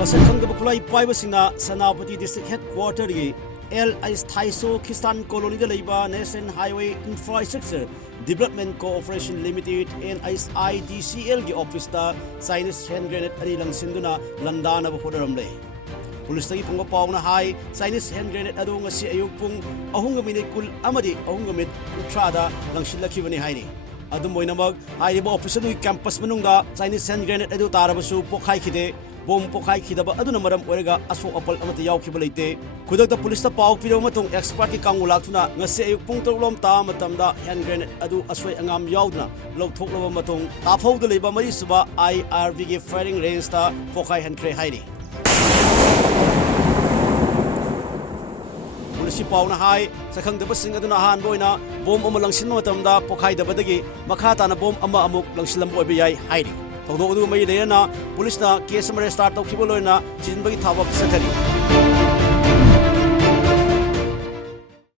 Masang khangdaba khulai paibasingna Senapati District Headquarter gi LI Thaiso Kistan Colony da leiba National Highway Infrastructure Development Cooperation Limited NHIDCL gi office da Chinese hand grenade ani langsinduna landana ba hodaramle. Police tagi pungwa pauna hai Chinese hand grenade adu ngasi ayuk pung 3 kul amadi 3 utrada langsilakibani haini. Adum moinamag hairiba office du campus manungda Chinese hand grenade adu tarabasu pokhai khide bom pokhai khidaba aduna maram orega aso apal amati yaukhiba leite khudakta police ta pau piro matung expert ki kangulaktuna ngase ayuk pung tolom ta matamda hand grenade adu asoi angam yaudna lawthoklaba matung tafauda leiba mari suba IRV gi firing range ta pokhai hankre haini. Police pauna hai sakhang deba sing aduna han boina bom ama langsin matamda pokhai dabadagi makha tana bom ama amuk langsilam boy yai haini. Tawdo adu mai leena police na case mare start tawkhibo loina chinbagi thawak sathari.